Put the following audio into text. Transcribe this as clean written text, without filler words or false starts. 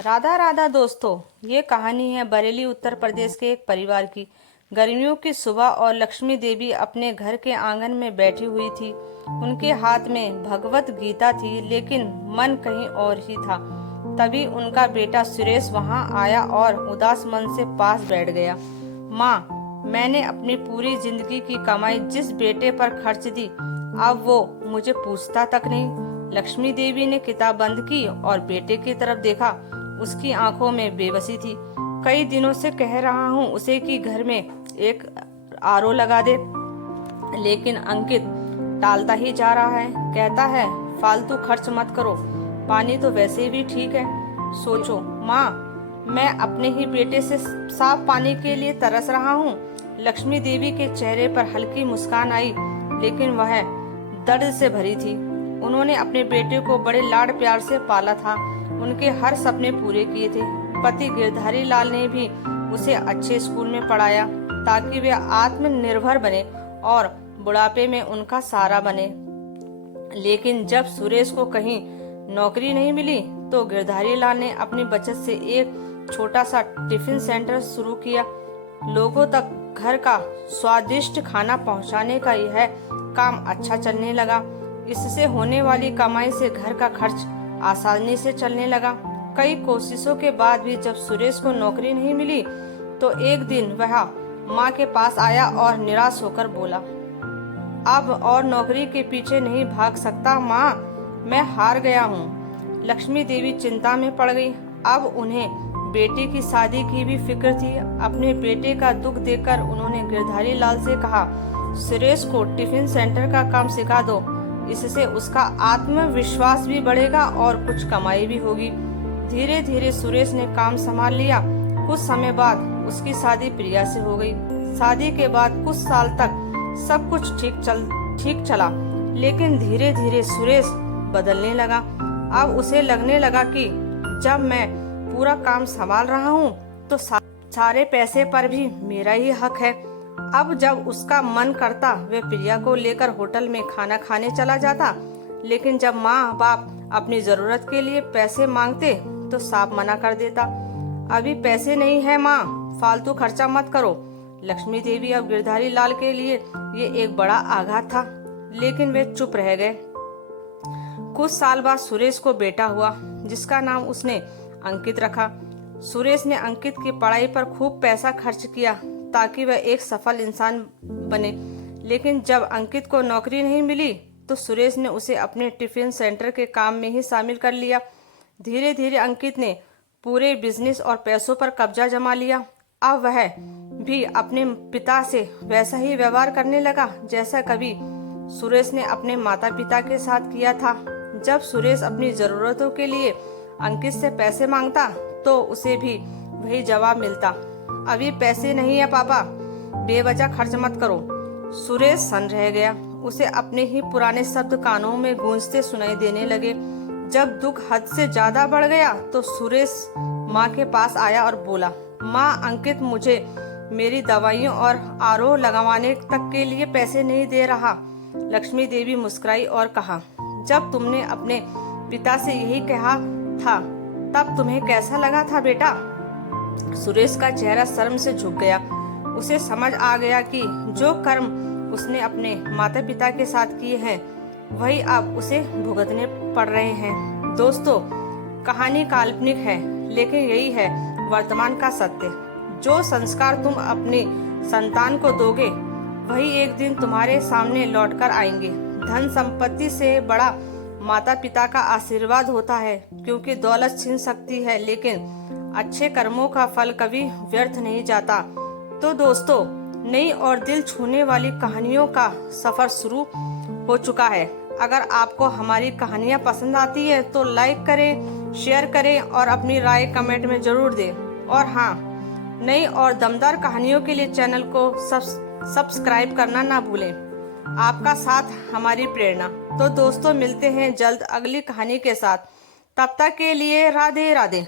राधा राधा दोस्तों, ये कहानी है बरेली उत्तर प्रदेश के एक परिवार की। गर्मियों की सुबह और लक्ष्मी देवी अपने घर के आंगन में बैठी हुई थी। उनके हाथ में भगवत गीता थी, लेकिन मन कहीं और ही था। तभी उनका बेटा सुरेश वहां आया और उदास मन से पास बैठ गया। माँ, मैंने अपनी पूरी जिंदगी की कमाई जिस बेटे पर खर्च दी, अब वो मुझे पूछता तक नहीं। लक्ष्मी देवी ने किताब बंद की और बेटे की तरफ देखा। उसकी आंखों में बेबसी थी। कई दिनों से कह रहा हूँ उसे कि घर में एक आरओ लगा दे, लेकिन अंकित टालता ही जा रहा है। कहता है फालतू खर्च मत करो, पानी तो वैसे भी ठीक है। सोचो माँ, मैं अपने ही बेटे से साफ पानी के लिए तरस रहा हूँ। लक्ष्मी देवी के चेहरे पर हल्की मुस्कान आई, लेकिन वह दर्द से भरी थी। उन्होंने अपने बेटे को बड़े लाड प्यार से पाला था, उनके हर सपने पूरे किए थे। पति गिरधारी लाल ने भी उसे अच्छे स्कूल में पढ़ाया ताकि वे आत्मनिर्भर बने और बुढ़ापे में उनका सहारा बने। लेकिन जब सुरेश को कहीं नौकरी नहीं मिली तो गिरधारी लाल ने अपनी बचत से एक छोटा सा टिफिन सेंटर शुरू किया। लोगों तक घर का स्वादिष्ट खाना पहुंचाने का यह काम अच्छा चलने लगा। इससे होने वाली कमाई से घर का खर्च आसानी से चलने लगा। कई कोशिशों के बाद भी जब सुरेश को नौकरी नहीं मिली तो एक दिन वह माँ के पास आया और निराश होकर बोला, अब और नौकरी के पीछे नहीं भाग सकता माँ, मैं हार गया हूँ। लक्ष्मी देवी चिंता में पड़ गई। अब उन्हें बेटे की शादी की भी फिक्र थी। अपने बेटे का दुख देखकर उन्होंने गिरधारी लाल से कहा, सुरेश को टिफिन सेंटर का काम सिखा दो, इससे उसका आत्मविश्वास भी बढ़ेगा और कुछ कमाई भी होगी। धीरे धीरे सुरेश ने काम संभाल लिया। कुछ समय बाद उसकी शादी प्रिया से हो गई। शादी के बाद कुछ साल तक सब कुछ ठीक चला, लेकिन धीरे धीरे सुरेश बदलने लगा। अब उसे लगने लगा कि जब मैं पूरा काम संभाल रहा हूँ तो सारे पैसे पर भी मेरा ही हक है। अब जब उसका मन करता वे प्रिया को लेकर होटल में खाना खाने चला जाता, लेकिन जब माँ बाप अपनी जरूरत के लिए पैसे मांगते तो साफ मना कर देता। अभी पैसे नहीं है माँ, फालतू खर्चा मत करो। लक्ष्मी देवी अब गिरधारी लाल के लिए ये एक बड़ा आघात था, लेकिन वे चुप रह गए। कुछ साल बाद सुरेश को बेटा हुआ, जिसका नाम उसने अंकित रखा। सुरेश ने अंकित की पढ़ाई पर खूब पैसा खर्च किया ताकि वह एक सफल इंसान बने। लेकिन जब अंकित को नौकरी नहीं मिली तो सुरेश ने उसे अपने टिफिन सेंटर के काम में ही शामिल कर लिया। धीरे धीरे अंकित ने पूरे बिजनेस और पैसों पर कब्जा जमा लिया। अब वह भी अपने पिता से वैसा ही व्यवहार करने लगा जैसा कभी सुरेश ने अपने माता पिता के साथ किया था। जब सुरेश अपनी जरूरतों के लिए अंकित से पैसे मांगता तो उसे भी वही जवाब मिलता, अभी पैसे नहीं है पापा, बेवजह खर्च मत करो। सुरेश सन रह गया। उसे अपने ही पुराने शब्द कानों में गूंजते सुनाई देने लगे। जब दुख हद से ज्यादा बढ़ गया तो सुरेश माँ के पास आया और बोला, माँ, अंकित मुझे मेरी दवाइयों और आरओ लगवाने तक के लिए पैसे नहीं दे रहा। लक्ष्मी देवी मुस्कुराई और कहा, जब तुमने अपने पिता से यही कहा था तब तुम्हें कैसा लगा था बेटा? सुरेश का चेहरा शर्म से झुक गया। उसे समझ आ गया कि जो कर्म उसने अपने माता पिता के साथ किए हैं वही अब उसे भुगतने पड़ रहे हैं। दोस्तों, कहानी काल्पनिक है, लेकिन यही है वर्तमान का सत्य। जो संस्कार तुम अपनी संतान को दोगे वही एक दिन तुम्हारे सामने लौटकर आएंगे। धन संपत्ति से बड़ा माता पिता का आशीर्वाद होता है, क्योंकि दौलत छीन सकती है लेकिन अच्छे कर्मों का फल कभी व्यर्थ नहीं जाता। तो दोस्तों, नई और दिल छूने वाली कहानियों का सफर शुरू हो चुका है। अगर आपको हमारी कहानियाँ पसंद आती है तो लाइक करें, शेयर करें और अपनी राय कमेंट में जरूर दें। और हाँ, नई और दमदार कहानियों के लिए चैनल को सब्सक्राइब करना ना भूलें। आपका साथ हमारी प्रेरणा। तो दोस्तों, मिलते हैं जल्द अगली कहानी के साथ। तब तक के लिए राधे राधे।